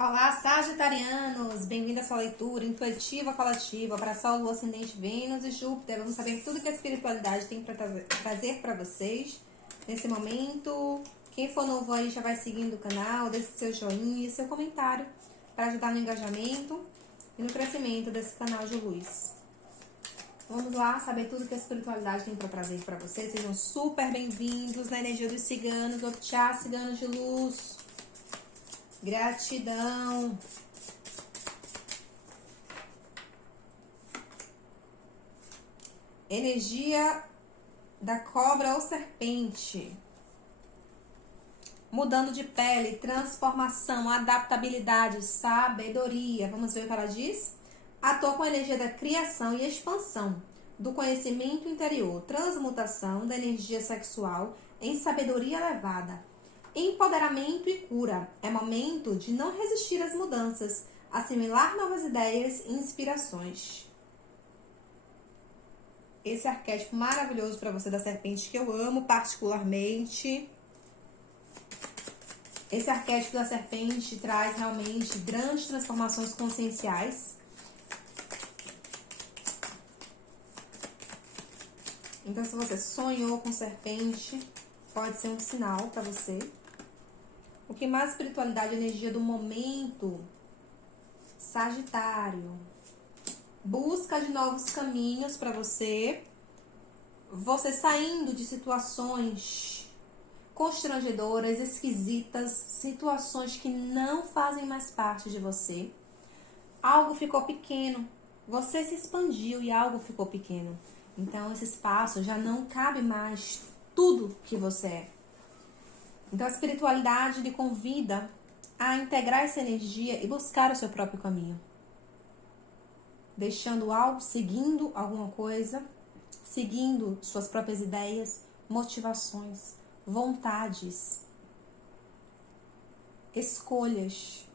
Olá, sagitarianos! Bem-vindo à sua leitura intuitiva coletiva para Sol, Lua, Ascendente, Vênus e Júpiter. Vamos saber tudo que a espiritualidade tem para trazer para vocês nesse momento. Quem for novo aí já vai seguindo o canal, deixe seu joinha e seu comentário para ajudar no engajamento e no crescimento desse canal de luz. Vamos lá saber tudo que a espiritualidade tem para trazer para vocês. Sejam super bem-vindos na energia dos ciganos, do Tchá, ciganos de luz. Gratidão. Energia da cobra ou serpente. Mudando de pele, transformação, adaptabilidade, sabedoria. Vamos ver o que ela diz? Atua com a energia da criação e expansão, do conhecimento interior, transmutação da energia sexual em sabedoria elevada. Empoderamento e cura. É momento de não resistir às mudanças, assimilar novas ideias e inspirações. Esse arquétipo maravilhoso para você da serpente que eu amo particularmente. Esse arquétipo da serpente traz realmente grandes transformações conscienciais. Então, se você sonhou com serpente, pode ser um sinal para você. O que mais espiritualidade, energia do momento. Sagitário. Busca de novos caminhos para você. Você saindo de situações constrangedoras, esquisitas, situações que não fazem mais parte de você. Algo ficou pequeno. Você se expandiu e algo ficou pequeno. Então, esse espaço já não cabe mais tudo que você é. Então, a espiritualidade lhe convida a integrar essa energia e buscar o seu próprio caminho. Deixando algo, seguindo alguma coisa, seguindo suas próprias ideias, motivações, vontades, escolhas,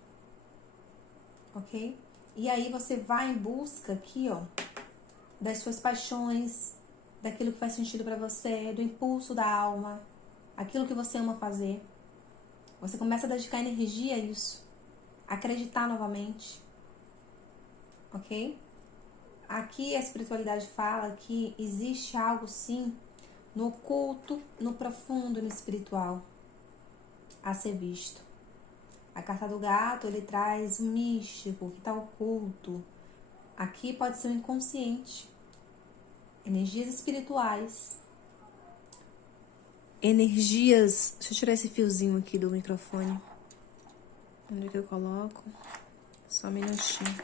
ok? E aí você vai em busca aqui, ó, das suas paixões, daquilo que faz sentido para você, do impulso da alma, aquilo que você ama fazer. Você começa a dedicar energia a isso, acreditar novamente, ok? Aqui a espiritualidade fala que existe algo sim no oculto, no profundo, no espiritual a ser visto. A carta do gato, ele traz o místico, o que está oculto. Aqui pode ser o inconsciente, energias espirituais, energias... Deixa eu tirar esse fiozinho aqui do microfone. Onde é que eu coloco? Só um minutinho.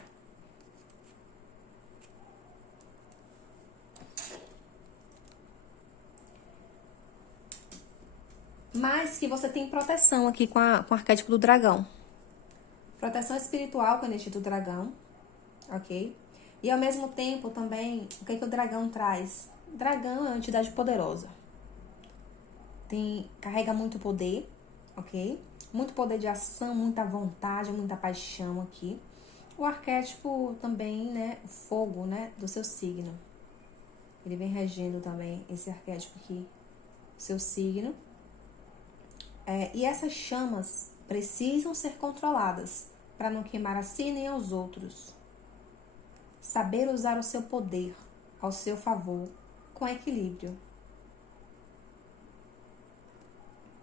Mas que você tem proteção aqui com o arquétipo do dragão. Proteção espiritual com a energia do dragão, ok? E ao mesmo tempo também, o que o dragão traz? O dragão é uma entidade poderosa. Carrega muito poder, ok? Muito poder de ação, muita vontade, muita paixão aqui. O arquétipo também, né? O fogo, né? Do seu signo. Ele vem regendo também esse arquétipo aqui, seu signo. E essas chamas precisam ser controladas para não queimar a si nem aos outros. Saber usar o seu poder ao seu favor com equilíbrio.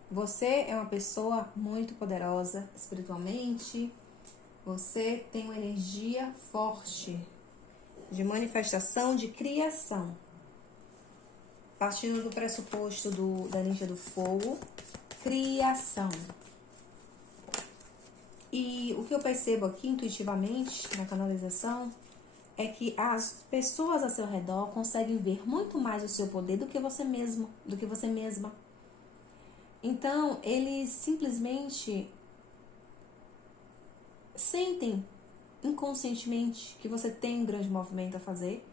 Você é uma pessoa muito poderosa espiritualmente. Você tem uma energia forte de manifestação, de criação. Partindo do pressuposto da energia do fogo, criação. E o que eu percebo aqui intuitivamente na canalização é que as pessoas ao seu redor conseguem ver muito mais o seu poder do que você mesmo, do que você mesma. Então, eles simplesmente sentem inconscientemente que você tem um grande movimento a fazer,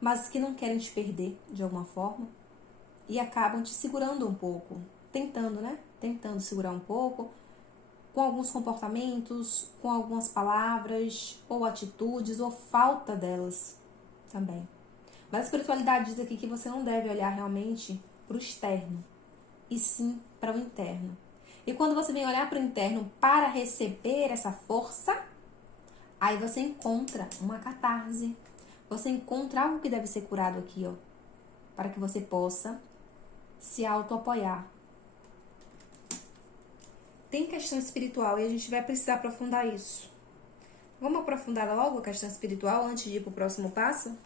mas que não querem te perder de alguma forma e acabam te segurando um pouco, tentando, né? Tentando segurar um pouco com alguns comportamentos, com algumas palavras ou atitudes ou falta delas também. Mas a espiritualidade diz aqui que você não deve olhar realmente para o externo, e sim para o interno. E quando você vem olhar para o interno para receber essa força, aí você encontra uma catarse. Você encontra algo que deve ser curado aqui, ó. Para que você possa se auto-apoiar. Tem questão espiritual e a gente vai precisar aprofundar isso. Vamos aprofundar logo a questão espiritual antes de ir para o próximo passo?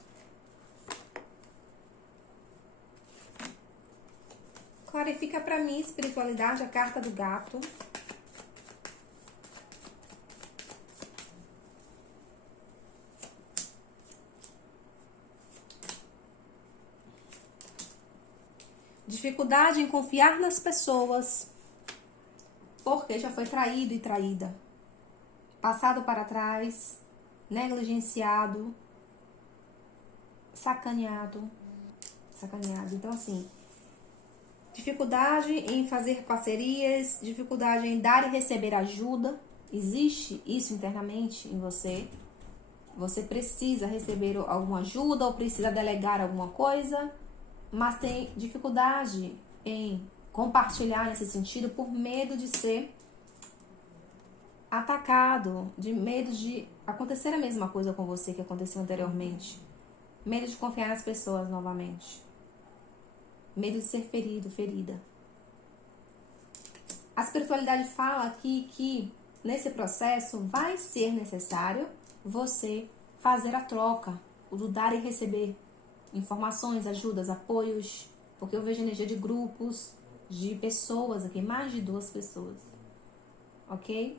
Clarifica para mim, espiritualidade, a carta do gato. Dificuldade em confiar nas pessoas, porque já foi traído e traída. Passado para trás, negligenciado, sacaneado. Então, assim, dificuldade em fazer parcerias, dificuldade em dar e receber ajuda. Existe isso internamente em você? Você precisa receber alguma ajuda ou precisa delegar alguma coisa, mas tem dificuldade em compartilhar nesse sentido por medo de ser atacado, de medo de acontecer a mesma coisa com você que aconteceu anteriormente. Medo de confiar nas pessoas novamente. Medo de ser ferido, ferida. A espiritualidade fala aqui que nesse processo vai ser necessário você fazer a troca, o do dar e receber informações, ajudas, apoios, porque eu vejo energia de grupos, de pessoas aqui, mais de 2 pessoas, ok?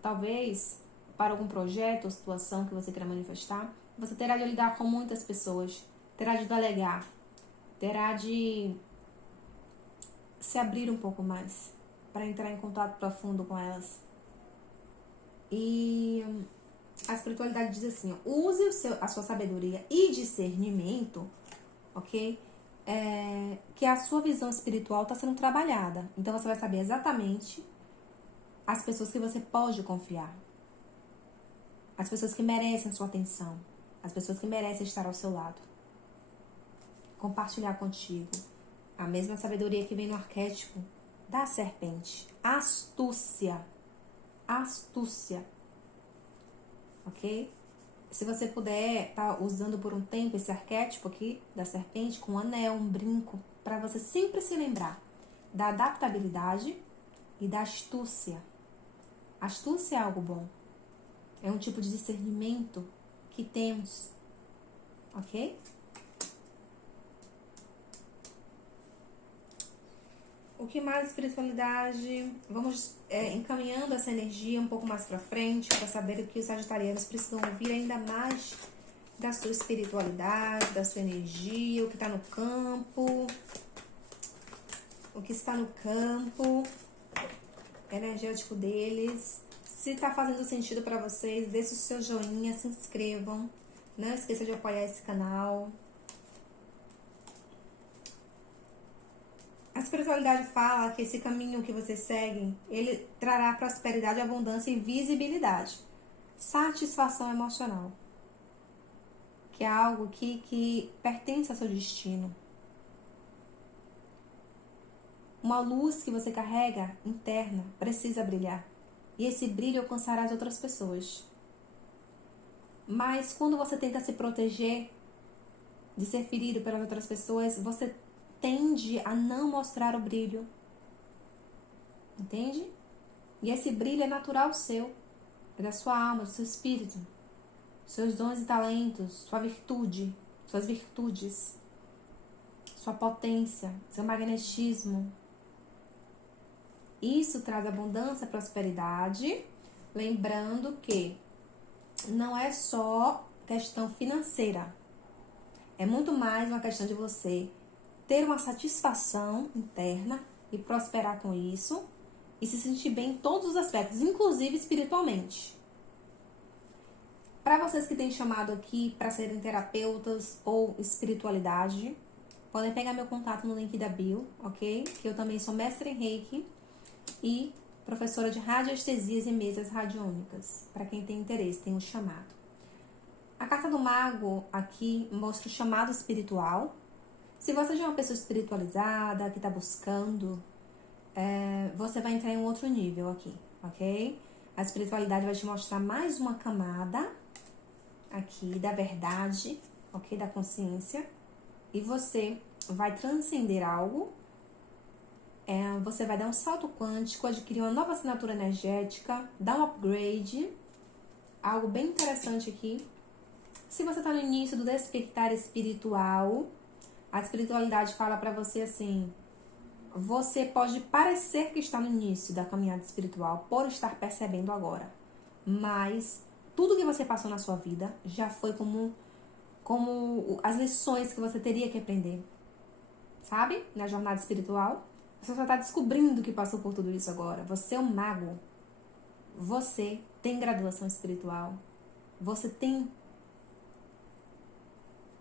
Talvez para algum projeto ou situação que você queira manifestar, você terá de lidar com muitas pessoas, terá de delegar, terá de se abrir um pouco mais para entrar em contato profundo com elas. E a espiritualidade diz assim, ó, use a sua sabedoria e discernimento, ok? Que a sua visão espiritual está sendo trabalhada. Então você vai saber exatamente as pessoas que você pode confiar. As pessoas que merecem sua atenção. As pessoas que merecem estar ao seu lado. Compartilhar contigo. A mesma sabedoria que vem no arquétipo da serpente. Astúcia. Astúcia. Ok? Se você puder estar usando por um tempo esse arquétipo aqui da serpente com um anel, um brinco, para você sempre se lembrar da adaptabilidade e da astúcia. Astúcia é algo bom. É um tipo de discernimento que temos. Ok? O que mais espiritualidade? Vamos encaminhando essa energia um pouco mais para frente para saber o que os sagitarianos precisam ouvir ainda mais da sua espiritualidade, da sua energia, o que está no campo, o que está no campo energético deles. Se está fazendo sentido para vocês, deixe o seu joinha, se inscrevam, não esqueça de apoiar esse canal. A espiritualidade fala que esse caminho que vocês seguem, ele trará prosperidade, abundância e visibilidade. Satisfação emocional. Que é algo que pertence ao seu destino. Uma luz que você carrega interna precisa brilhar. E esse brilho alcançará as outras pessoas. Mas quando você tenta se proteger de ser ferido pelas outras pessoas, você tende a não mostrar o brilho. Entende? E esse brilho é natural seu. É da sua alma, do seu espírito. Seus dons e talentos, sua virtude, suas virtudes, sua potência, seu magnetismo. Isso traz abundância e prosperidade. Lembrando que não é só questão financeira. É muito mais uma questão de você ter uma satisfação interna e prosperar com isso e se sentir bem em todos os aspectos, inclusive espiritualmente. Para vocês que têm chamado aqui para serem terapeutas ou espiritualidade, podem pegar meu contato no link da bio, ok? Que eu também sou mestre em Reiki e professora de radioestesias e mesas radiônicas. Para quem tem interesse, tem um chamado. A carta do mago aqui mostra o chamado espiritual. Se você já é uma pessoa espiritualizada, que está buscando você vai entrar em um outro nível aqui, ok? A espiritualidade vai te mostrar mais uma camada aqui da verdade, ok? Da consciência. E você vai transcender algo. Você vai dar um salto quântico, adquirir uma nova assinatura energética, dar um upgrade. Algo bem interessante aqui. Se você está no início do despertar espiritual, a espiritualidade fala para você assim: você pode parecer que está no início da caminhada espiritual por estar percebendo agora, mas tudo que você passou na sua vida já foi como as lições que você teria que aprender, sabe? Na jornada espiritual, você só está descobrindo que passou por tudo isso agora. Você é um mago. Você tem graduação espiritual. Você tem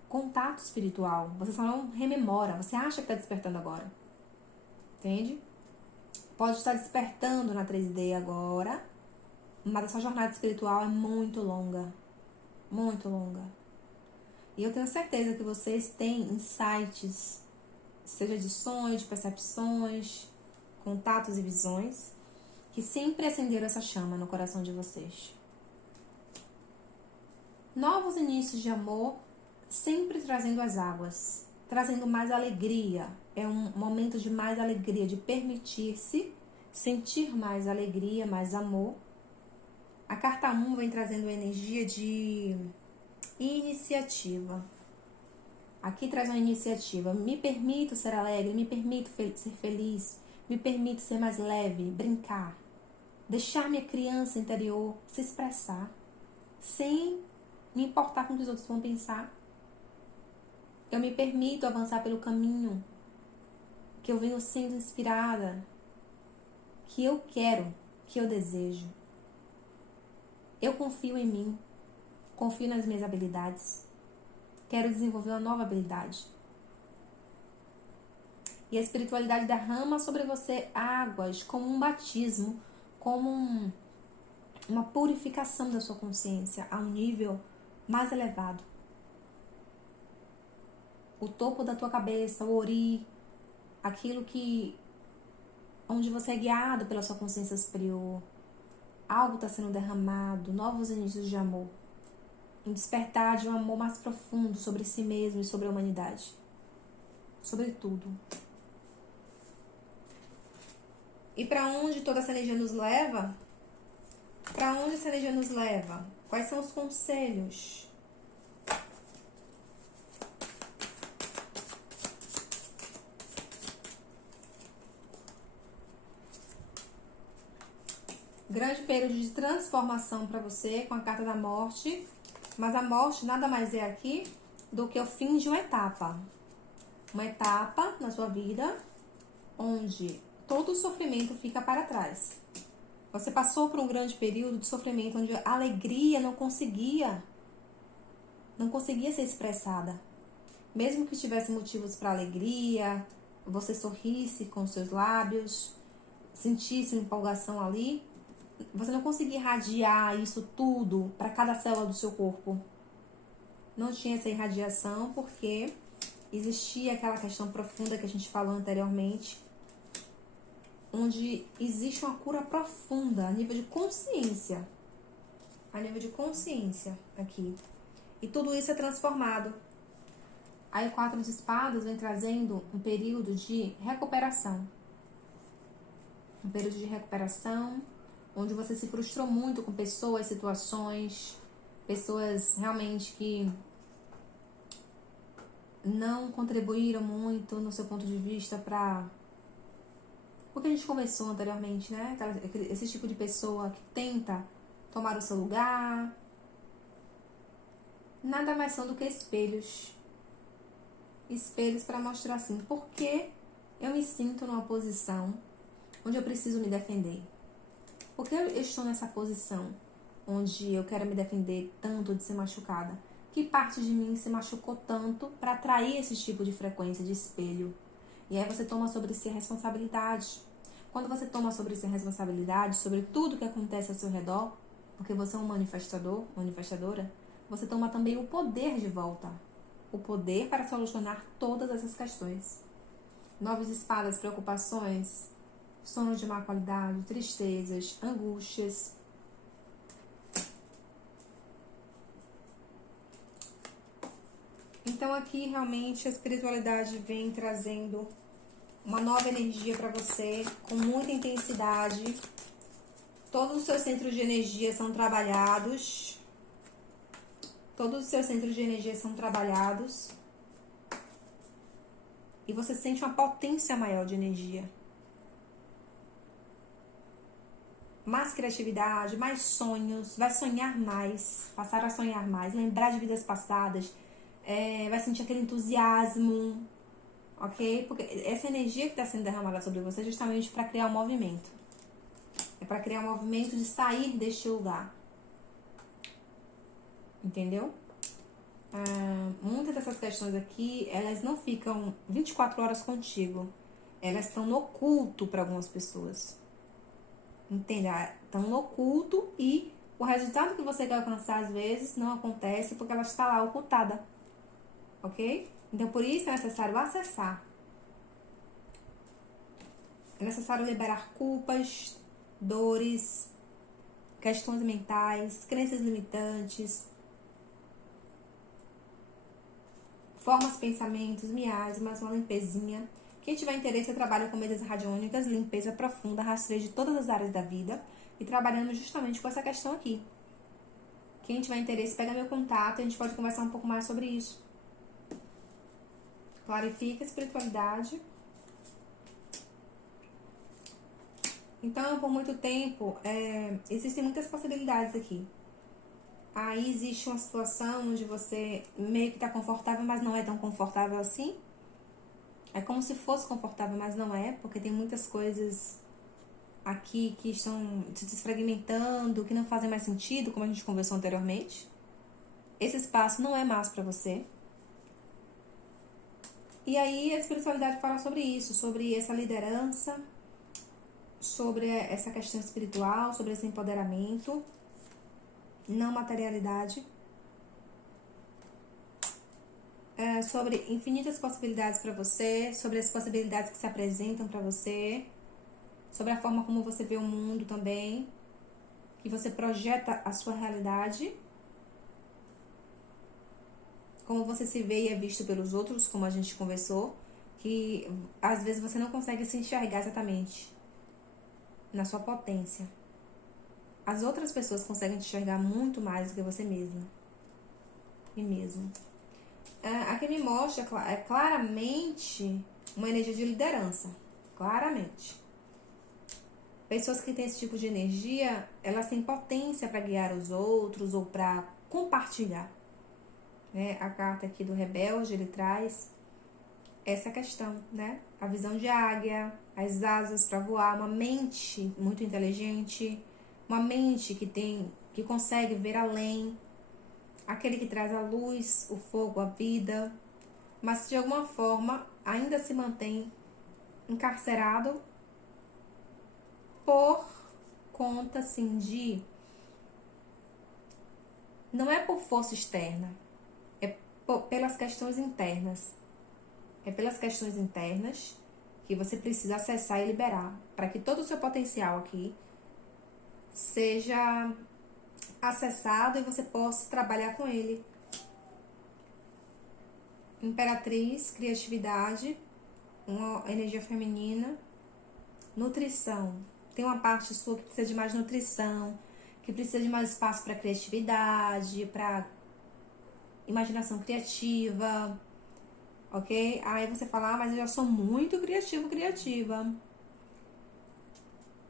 contato espiritual. Você só não rememora. Você acha que está despertando agora. Entende? Pode estar despertando na 3D agora, mas essa jornada espiritual é muito longa. Muito longa. E eu tenho certeza que vocês têm insights, seja de sonhos, de percepções, contatos e visões, que sempre acenderam essa chama no coração de vocês. Novos inícios de amor, sempre trazendo as águas, trazendo mais alegria. É um momento de mais alegria, de permitir-se sentir mais alegria, mais amor. A carta 1 vem trazendo energia de iniciativa. Aqui traz uma iniciativa. Me permito ser alegre, me permito ser feliz, me permito ser mais leve, brincar. Deixar minha criança interior se expressar, sem me importar com o que os outros vão pensar. Eu me permito avançar pelo caminho que eu venho sendo inspirada, que eu quero, que eu desejo. Eu confio em mim, confio nas minhas habilidades. Quero desenvolver uma nova habilidade. E a espiritualidade derrama sobre você águas como um batismo, como uma purificação da sua consciência a um nível mais elevado. O topo da tua cabeça, o ori, aquilo onde você é guiado pela sua consciência superior. Algo está sendo derramado, novos inícios de amor. Um despertar de um amor mais profundo sobre si mesmo e sobre a humanidade. Sobre tudo. E para onde toda essa energia nos leva? Para onde essa energia nos leva? Quais são os conselhos? Grande período de transformação para você com a carta da morte. Mas a morte nada mais é aqui do que o fim de uma etapa. Uma etapa na sua vida onde todo o sofrimento fica para trás. Você passou por um grande período de sofrimento onde a alegria não conseguia ser expressada. Mesmo que tivesse motivos para alegria, você sorrisse com seus lábios, sentisse uma empolgação ali, você não conseguia irradiar isso tudo para cada célula do seu corpo. Não tinha essa irradiação porque existia aquela questão profunda que a gente falou anteriormente, onde existe uma cura profunda a nível de consciência. A nível de consciência aqui. E tudo isso é transformado. Aí o 4 de espadas vem trazendo um período de recuperação. Um período de recuperação onde você se frustrou muito com pessoas, situações, pessoas realmente que não contribuíram muito no seu ponto de vista para o que a gente conversou anteriormente, né? Esse tipo de pessoa que tenta tomar o seu lugar. Nada mais são do que espelhos. Espelhos para mostrar assim, por que eu me sinto numa posição onde eu preciso me defender? Por que eu estou nessa posição onde eu quero me defender tanto de ser machucada? Que parte de mim se machucou tanto para atrair esse tipo de frequência de espelho? E aí você toma sobre si a responsabilidade. Quando você toma sobre si a responsabilidade sobre tudo que acontece ao seu redor, porque você é um manifestador, manifestadora, você toma também o poder de volta. O poder para solucionar todas essas questões. 9 de espadas, preocupações. sono de má qualidade, tristezas, angústias. Então aqui realmente a espiritualidade vem trazendo uma nova energia para você, com muita intensidade. Todos os seus centros de energia são trabalhados. Todos os seus centros de energia são trabalhados. E você sente uma potência maior de energia. Mais criatividade, mais sonhos, vai sonhar mais, passar a sonhar mais, lembrar de vidas passadas, vai sentir aquele entusiasmo, ok? Porque essa energia que está sendo derramada sobre você é justamente para criar um movimento. É para criar um movimento de sair deste lugar. Entendeu? Muitas dessas questões aqui, elas não ficam 24 horas contigo. Elas estão no oculto para algumas pessoas. Entenda? Estão no oculto e o resultado que você quer alcançar, às vezes, não acontece porque ela está lá ocultada. Ok? Então, por isso é necessário acessar. É necessário liberar culpas, dores, questões mentais, crenças limitantes, formas, pensamentos, miasmas, uma limpezinha. Quem tiver interesse, eu trabalho com mesas radiônicas, limpeza profunda, rastreio de todas as áreas da vida e trabalhando justamente com essa questão aqui. Quem tiver interesse, pega meu contato e a gente pode conversar um pouco mais sobre isso. Clarifica a espiritualidade. Então, por muito tempo, existem muitas possibilidades aqui. Aí existe uma situação onde você meio que está confortável, mas não é tão confortável assim. É como se fosse confortável, mas não é, porque tem muitas coisas aqui que estão se desfragmentando, que não fazem mais sentido, como a gente conversou anteriormente. Esse espaço não é mais para você. E aí a espiritualidade fala sobre isso, sobre essa liderança, sobre essa questão espiritual, sobre esse empoderamento, não materialidade, sobre infinitas possibilidades para você, sobre as possibilidades que se apresentam para você, sobre a forma como você vê o mundo também, que você projeta a sua realidade, como você se vê e é visto pelos outros, como a gente conversou, que às vezes você não consegue se enxergar exatamente na sua potência. As outras pessoas conseguem te enxergar muito mais do que você mesma. E mesmo. Aqui me mostra claramente uma energia de liderança. Claramente. Pessoas que têm esse tipo de energia, elas têm potência para guiar os outros ou para compartilhar. Né? A carta aqui do rebelde, ele traz essa questão, né? A visão de águia, as asas para voar, uma mente muito inteligente, uma mente que consegue ver além, aquele que traz a luz, o fogo, a vida, mas de alguma forma ainda se mantém encarcerado por conta, assim, de... Não é por força externa, pelas questões internas. É pelas questões internas que você precisa acessar e liberar, para que todo o seu potencial aqui seja acessado e você possa trabalhar com ele. Imperatriz, criatividade, uma energia feminina, nutrição. Tem uma parte sua que precisa de mais nutrição, que precisa de mais espaço para criatividade, para imaginação criativa, ok? Aí você fala, mas eu já sou muito criativa.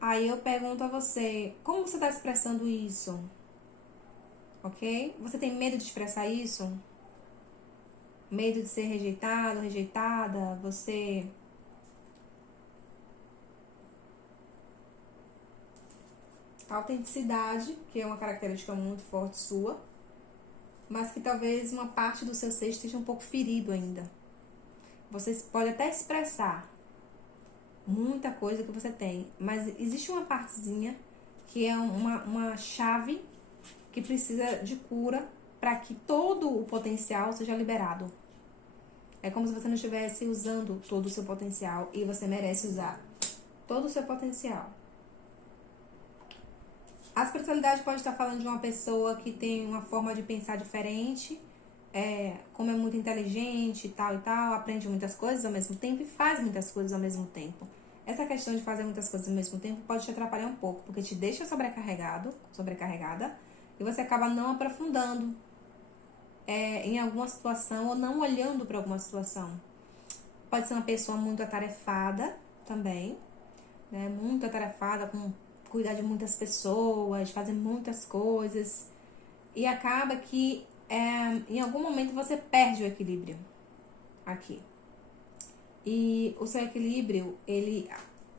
Aí eu pergunto a você, como você está expressando isso? Ok? Você tem medo de expressar isso? Medo de ser rejeitado, rejeitada? Você... Autenticidade, que é uma característica muito forte sua, mas que talvez uma parte do seu ser esteja um pouco ferido ainda. Você pode até expressar muita coisa que você tem, mas existe uma partezinha que é uma chave que precisa de cura para que todo o potencial seja liberado. É como se você não estivesse usando todo o seu potencial e você merece usar. todo o seu potencial. A espiritualidade pode estar falando de uma pessoa que tem uma forma de pensar diferente, como é muito inteligente e tal, aprende muitas coisas ao mesmo tempo e faz muitas coisas ao mesmo tempo. Essa questão de fazer muitas coisas ao mesmo tempo pode te atrapalhar um pouco, porque te deixa sobrecarregada, e você acaba não aprofundando em alguma situação ou não olhando para alguma situação. Pode ser uma pessoa muito atarefada também, né? Muito atarefada, com cuidar de muitas pessoas, fazer muitas coisas, e acaba que em algum momento você perde o equilíbrio aqui. E o seu equilíbrio,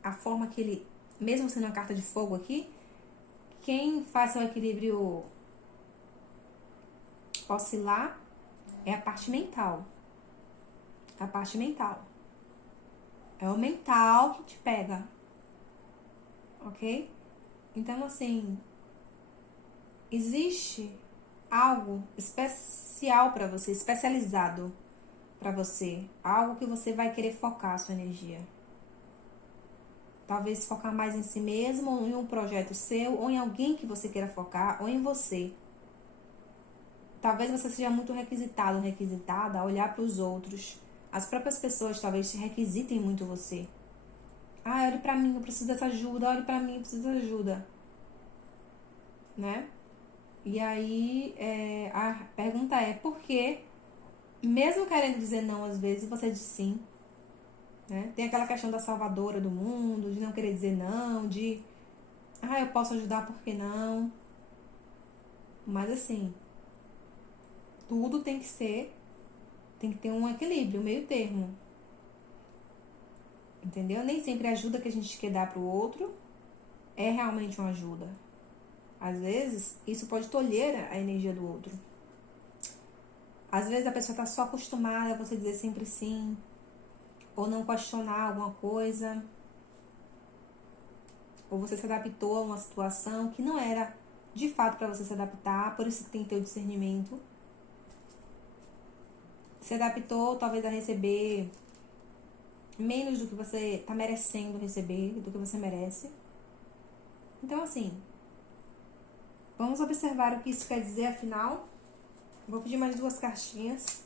a forma que ele, mesmo sendo uma carta de fogo aqui, quem faz seu equilíbrio oscilar é a parte mental. A parte mental. É o mental que te pega. Ok? Então, assim, existe algo especial para você, especializado para você, algo que você vai querer focar a sua energia. Talvez focar mais em si mesmo, ou em um projeto seu, ou em alguém que você queira focar, ou em você. Talvez você seja muito requisitado, requisitada a olhar para os outros. As próprias pessoas talvez te requisitem muito você. Olhe pra mim, eu preciso dessa ajuda, olhe pra mim, eu preciso dessa ajuda. Né? E aí, a pergunta é, por que, mesmo querendo dizer não às vezes, você diz sim? Né? Tem aquela questão da salvadora do mundo, de não querer dizer não, de, eu posso ajudar, por que não? Mas assim, tudo tem que ter um equilíbrio, um meio termo. Entendeu? Nem sempre a ajuda que a gente quer dar pro outro é realmente uma ajuda. Às vezes, isso pode tolher a energia do outro. Às vezes a pessoa está só acostumada a você dizer sempre sim, ou não questionar alguma coisa, ou você se adaptou a uma situação que não era de fato para você se adaptar, por isso que tem que ter o discernimento. Se adaptou talvez a receber menos do que você está merecendo receber, do que você merece. Então, assim, vamos observar o que isso quer dizer, afinal. Vou pedir mais 2 cartinhas.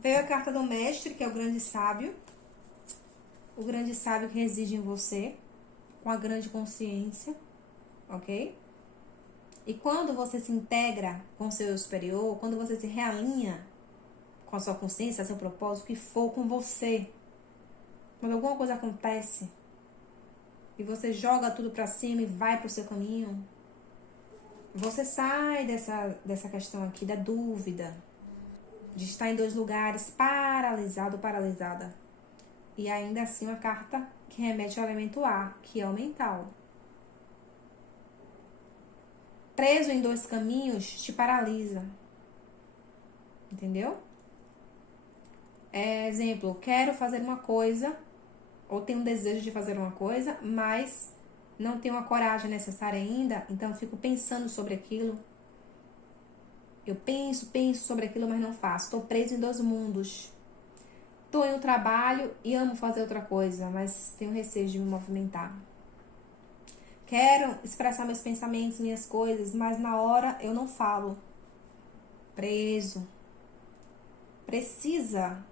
Veio a carta do mestre, que é o grande sábio. O grande sábio que reside em você, com a grande consciência, ok? E quando você se integra com o seu superior, quando você se realinha com a sua consciência, seu propósito, o que for com você, quando alguma coisa acontece e você joga tudo pra cima e vai pro seu caminho, você sai dessa questão aqui da dúvida, de estar em 2 lugares, paralisado, paralisada. E ainda assim uma carta que remete ao elemento ar, que é o mental. Preso em 2 caminhos te paralisa. Entendeu? Exemplo, quero fazer uma coisa, ou tenho um desejo de fazer uma coisa, mas não tenho a coragem necessária ainda, então eu fico pensando sobre aquilo. Eu penso sobre aquilo, mas não faço. Estou preso em 2 mundos. Estou em um trabalho e amo fazer outra coisa, mas tenho receio de me movimentar. Quero expressar meus pensamentos, minhas coisas, mas na hora eu não falo. Preso. Precisa.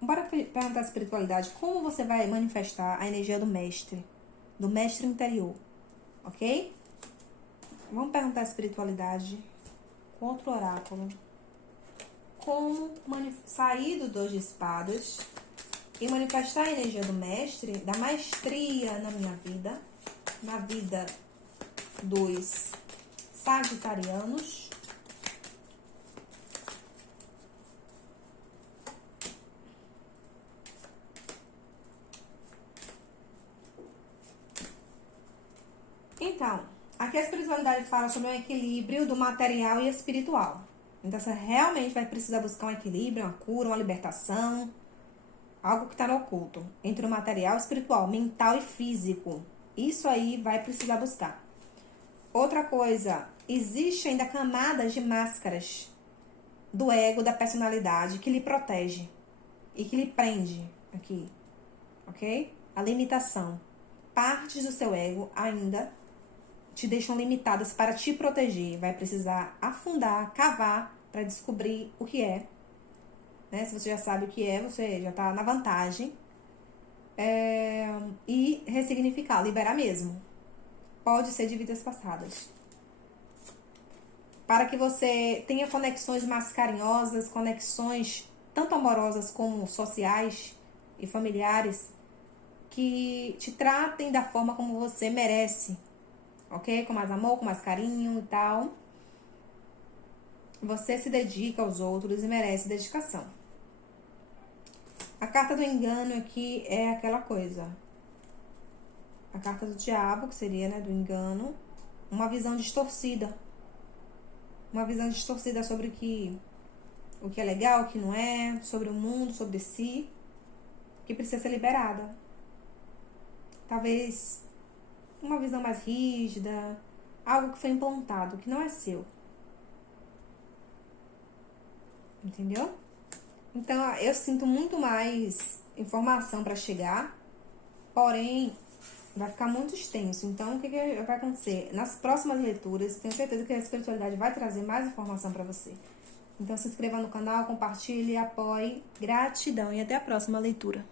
Bora perguntar a espiritualidade. Como você vai manifestar a energia do mestre interior? Ok? Vamos perguntar a espiritualidade com outro oráculo. Como sair do 2 de espadas e manifestar a energia do mestre, da maestria na minha vida, na vida dos sagitarianos. Então, aqui a espiritualidade fala sobre o equilíbrio do material e espiritual. Então, você realmente vai precisar buscar um equilíbrio, uma cura, uma libertação, algo que está no oculto, entre o material e o espiritual, mental e físico. Isso aí vai precisar buscar. Outra coisa, existe ainda camadas de máscaras do ego, da personalidade, que lhe protege e que lhe prende aqui, ok? A limitação. Partes do seu ego ainda te deixam limitadas para te proteger. Vai precisar afundar, cavar para descobrir o que é. Né? Se você já sabe o que é, você já está na vantagem. E ressignificar, liberar mesmo. Pode ser de vidas passadas. Para que você tenha conexões mais carinhosas, conexões tanto amorosas como sociais e familiares, que te tratem da forma como você merece, ok? Com mais amor, com mais carinho e tal. Você se dedica aos outros e merece dedicação. A carta do engano aqui é aquela coisa. A carta do diabo, que seria, né, do engano. Uma visão distorcida. Uma visão distorcida sobre o que é legal, o que não é, sobre o mundo, sobre si, que precisa ser liberada. Talvez uma visão mais rígida, algo que foi implantado, que não é seu. Entendeu? Então, eu sinto muito mais informação para chegar, porém, vai ficar muito extenso. Então, o que vai acontecer? Nas próximas leituras, tenho certeza que a espiritualidade vai trazer mais informação para você. Então, se inscreva no canal, compartilhe, apoie. Gratidão e até a próxima leitura.